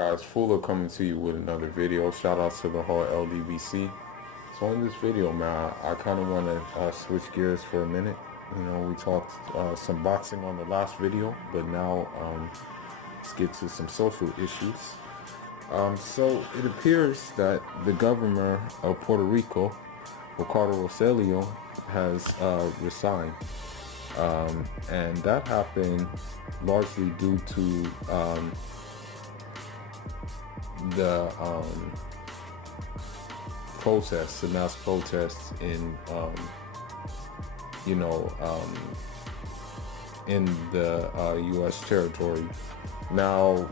Guys, Fuller coming to you with another video. Shout out to the whole LDBC. So in this video, man, I kind of want to switch gears for a minute. You know, we talked some boxing on the last video, but now let's get to some social issues. So it appears that the governor of Puerto Rico, Ricardo Rosselló, has resigned. And that happened largely due to the protests, the mass protests in, in the U.S. territory. Now,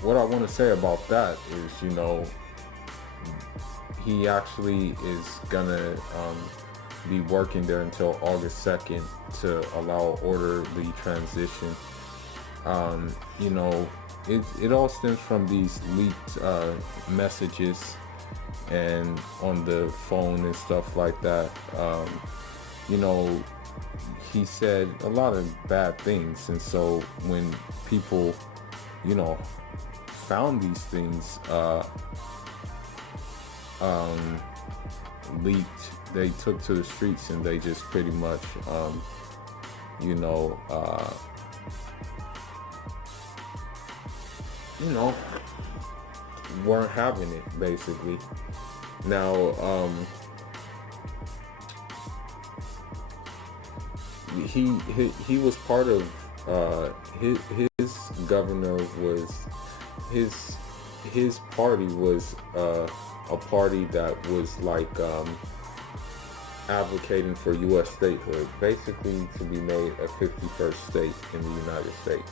what I want to say about that is, he actually is gonna be working there until August 2nd to allow orderly transition. It all stems from these leaked messages and on the phone and stuff like that. He said a lot of bad things, and so when people, found these things leaked, they took to the streets and they just pretty much, weren't having it, basically. Now, he was part of his governor was his party was a party that was like advocating for U.S. statehood, basically to be made a 51st state in the United States.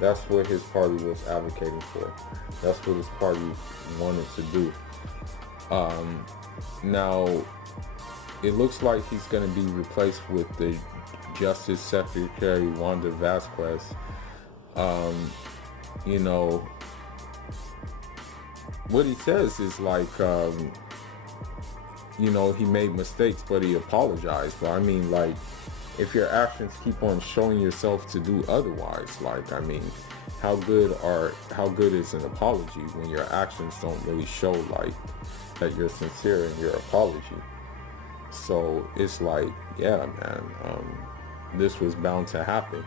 That's what his party was advocating for. That's what his party wanted to do. Now, it looks like he's going to be replaced with the Justice Secretary Wanda Vasquez. What he says is like, he made mistakes, but he apologized. But I mean, like, if your actions keep on showing yourself to do otherwise, like, I mean, how good is an apology when your actions don't really show like that you're sincere in your apology? So it's like, yeah, man, this was bound to happen.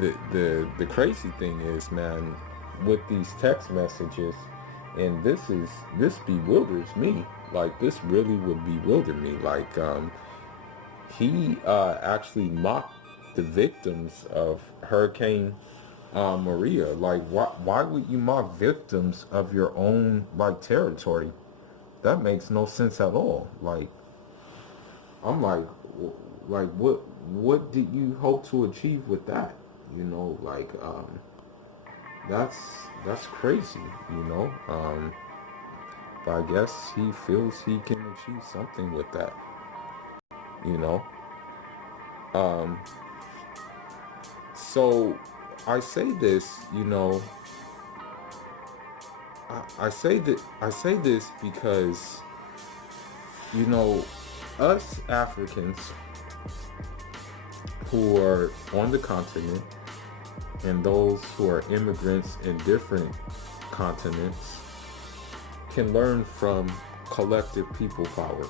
The crazy thing is, man, with these text messages, and this bewilders me. Like, this really would bewilder me. Like, he actually mocked the victims of Hurricane Maria. Like, why would you mock victims of your own, like, territory? That makes no sense at all. Like, I'm like, what did you hope to achieve with that? That's crazy, but I guess he feels he can achieve something with that, so I say this, I say this because, us Africans who are on the continent and those who are immigrants in different continents can learn from collective people power.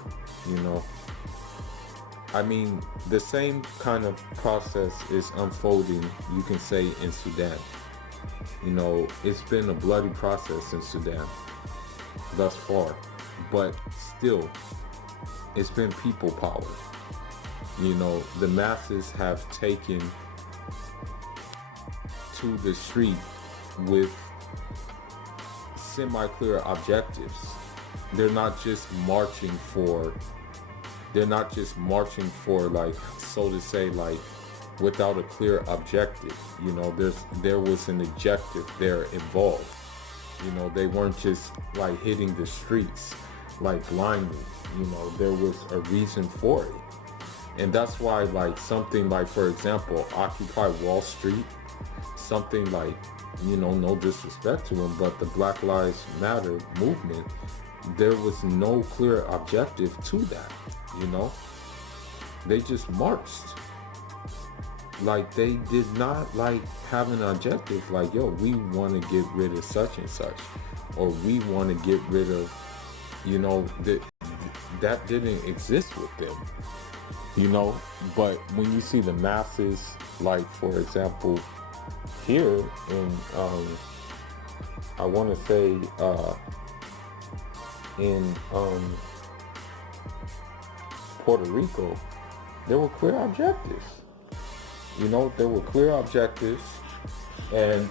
I mean, the same kind of process is unfolding, you can say, in Sudan. It's been a bloody process in Sudan thus far, but still, it's been people power. The masses have taken to the street with semi-clear objectives. They're not just marching for like, so to say, like, without a clear objective. There was an objective there involved. They weren't just like hitting the streets like blindly. There was a reason for it. And that's why, like, something like, for example, Occupy Wall Street, something like, no disrespect to them, but the Black Lives Matter movement, there was no clear objective to that. They just marched. like they did not like have an objective like, yo, we want to get rid of such and such, or we want to get rid of, you know, that didn't exist with them, you know. But when you see the masses, like for example here in I want to say in Puerto Rico, there were clear objectives. You know, there were clear objectives, and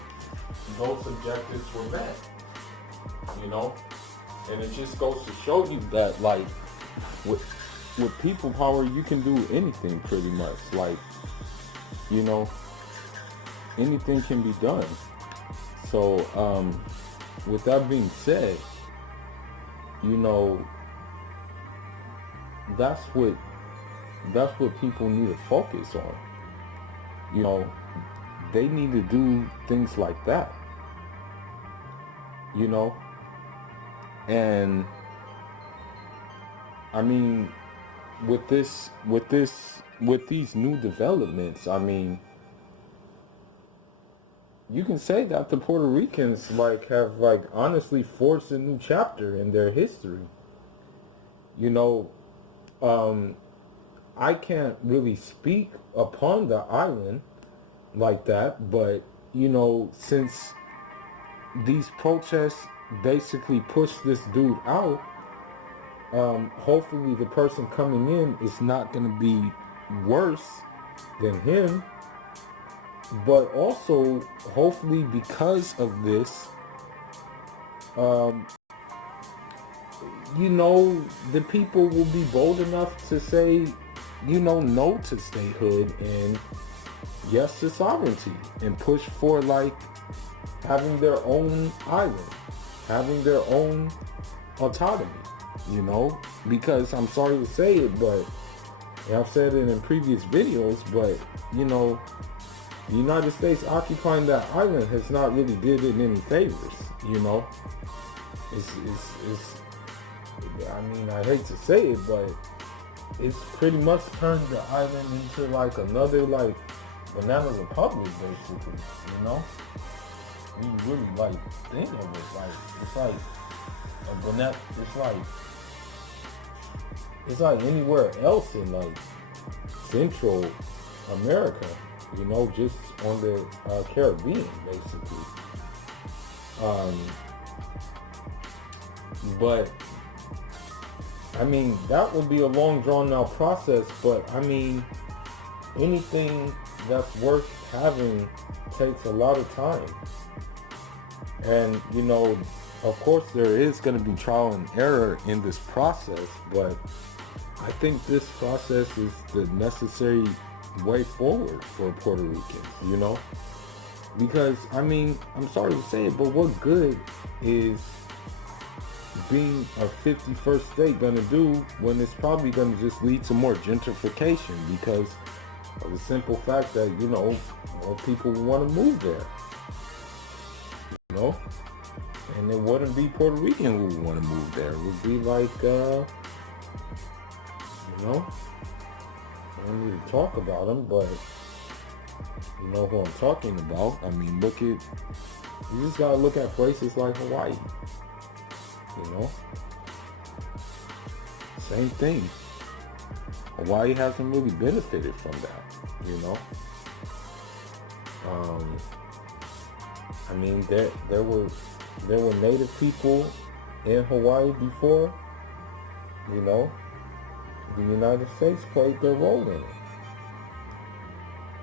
those objectives were met. You know, and it just goes to show you that, like, with people power, you can do anything pretty much. Like, you know, anything can be done. So, with that being said, you know, that's what people need to focus on. You know, they need to do things like that. You know, and I mean, with these new developments, I mean, you can say that the Puerto Ricans have honestly forged a new chapter in their history. You know, I can't really speak upon the island like that, but you know, since these protests basically push this dude out, hopefully the person coming in is not going to be worse than him. But also, hopefully, because of this, you know, the people will be bold enough to say, you know, no to statehood and yes to sovereignty, and push for having their own island, having their own autonomy, you know, because I'm sorry to say it, but I've said it in previous videos, but you know, the United States occupying that island has not really did it any favors, you know. It's I mean, I hate to say it, but it's pretty much turned the island into another banana republic, basically, you know. When you really think of it, it's like a banana, it's like anywhere else in Central America, you know, just on the Caribbean, basically. But I mean, that would be a long drawn out process, but I mean, anything that's worth having takes a lot of time. And you know, of course there is going to be trial and error in this process, but I think this process is the necessary way forward for Puerto Ricans, you know? Because, I mean, I'm sorry to say it, but what good is being a 51st state going to do when it's probably going to just lead to more gentrification because of the simple fact that, you know, more people want to move there, you know? And it wouldn't be Puerto Rican who would want to move there. It would be you know, I don't need to talk about them, but you know who I'm talking about. I mean, you just gotta look at places like Hawaii, you know? Same thing. Hawaii hasn't really benefited from that, you know? I mean, there were native people in Hawaii before, you know? The United States played their role in it,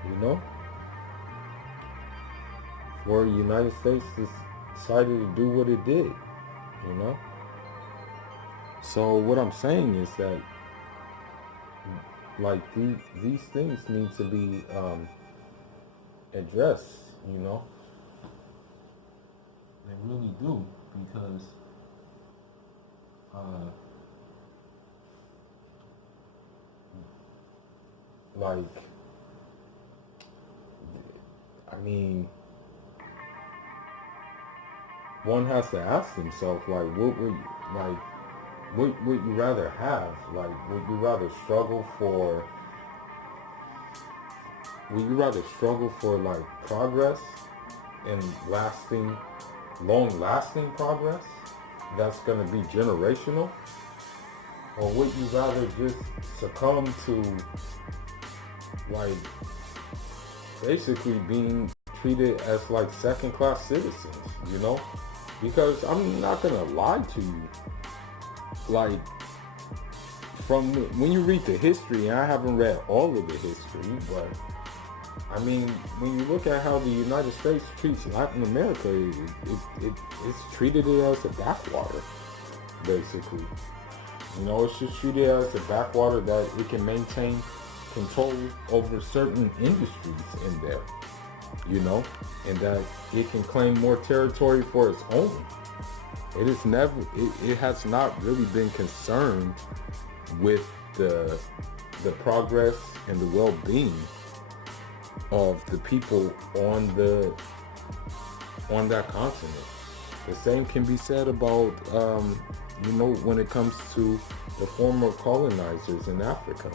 you know? For the United States decided to do what it did, you know? So what I'm saying is that, these things need to be addressed, you know? They really do, because I mean, one has to ask themselves, what would you rather have? Would you rather struggle for would you rather struggle for like progress and long lasting progress that's going to be generational? Or would you rather just succumb to like basically being treated as like second class citizens, you know? Because I'm not gonna lie to you, like from when you read the history, and I haven't read all of the history, but I mean, when you look at how the United States treats Latin America, it's treated it as a backwater, basically. You know, it's just treated as a backwater that it can maintain control over certain industries in there, you know, and that it can claim more territory for its own. It has not really been concerned with the progress and the well-being of the people on that continent. The same can be said about you know, when it comes to the former colonizers in Africa.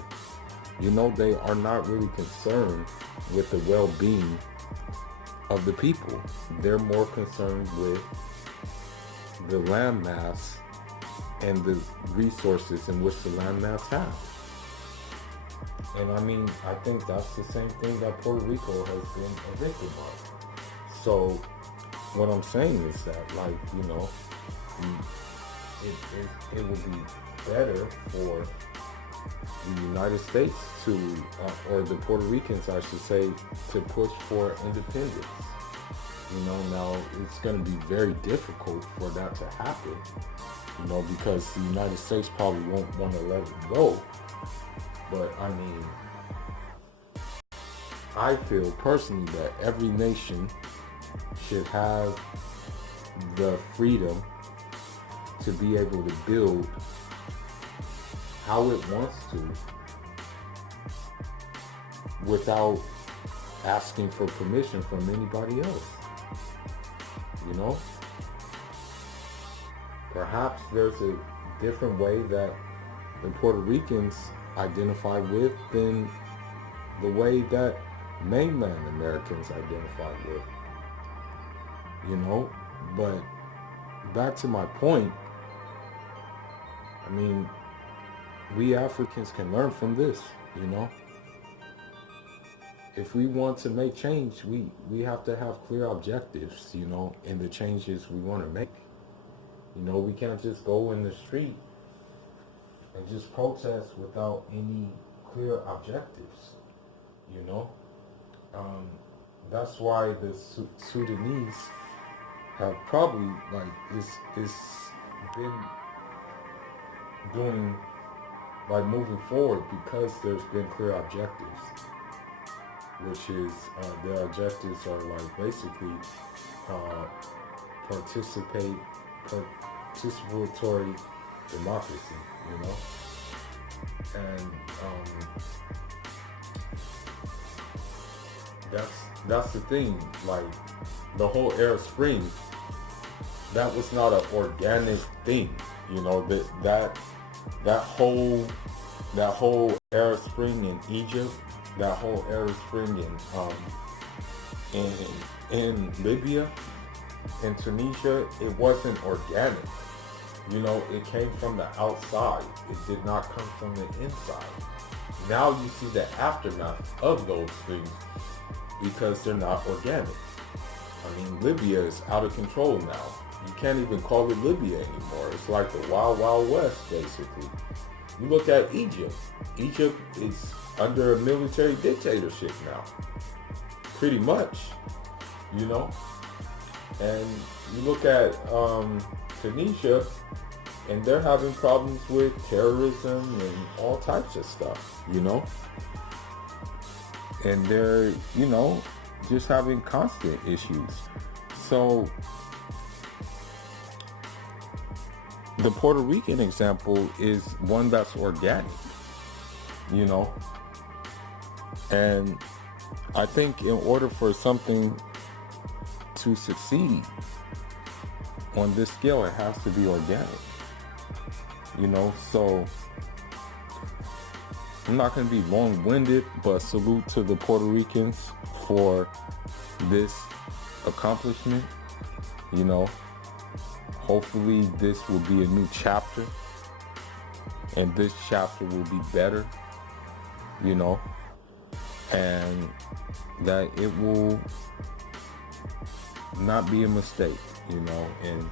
You know, they are not really concerned with the well-being of the people. They're more concerned with the landmass and the resources in which the landmass has. And I mean, I think that's the same thing that Puerto Rico has been a victim of. So what I'm saying is that, like, you know, it would be better for the United States to, or the Puerto Ricans, I should say, to push for independence. You know, now it's going to be very difficult for that to happen, you know, because the United States probably won't want to let it go. But I mean, I feel personally that every nation should have the freedom to be able to build how it wants to without asking for permission from anybody else. You know? Perhaps there's a different way that the Puerto Ricans identify with than the way that mainland Americans identify with. You know? But back to my point, I mean, we Africans can learn from this, you know? If we want to make change, we have to have clear objectives, you know, in the changes we want to make. You know, we can't just go in the street and just protest without any clear objectives, you know? That's why the Sudanese have probably, like, it's been doing, like, moving forward because there's been clear objectives, which is their objectives are like basically participatory democracy, you know, and that's the thing. Like the whole Arab Spring, that was not an organic thing, you know. That whole Arab Spring in Egypt, that whole Arab Spring in Libya, in Tunisia, it wasn't organic. You know, it came from the outside. It did not come from the inside. Now you see the aftermath of those things because they're not organic. I mean, Libya is out of control now. You can't even call it Libya anymore. It's like the Wild Wild West, basically. You look at Egypt. Egypt is under a military dictatorship now. Pretty much, you know? And you look at Tunisia, and they're having problems with terrorism and all types of stuff, you know? And they're, you know, just having constant issues. So the Puerto Rican example is one that's organic, you know? And I think in order for something to succeed on this scale, it has to be organic, you know? So I'm not going to be long-winded, but salute to the Puerto Ricans for this accomplishment. You know, hopefully this will be a new chapter, and this chapter will be better, you know, and that it will not be a mistake, you know, and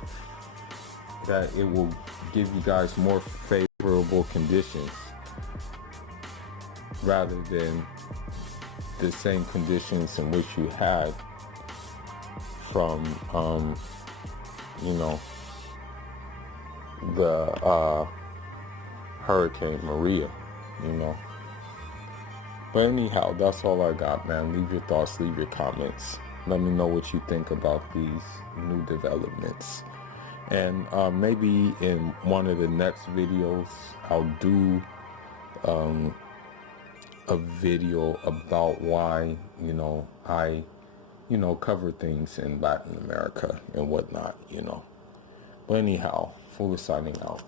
that it will give you guys more favorable conditions rather than the same conditions in which you had from, you know, the Hurricane Maria, you know. But anyhow, that's all I got, man. Leave your thoughts, leave your comments. Let me know what you think about these new developments. And maybe in one of the next videos, I'll do a video about why, you know, I, you know, cover things in Latin America and whatnot, you know. But anyhow, Fuller signing out.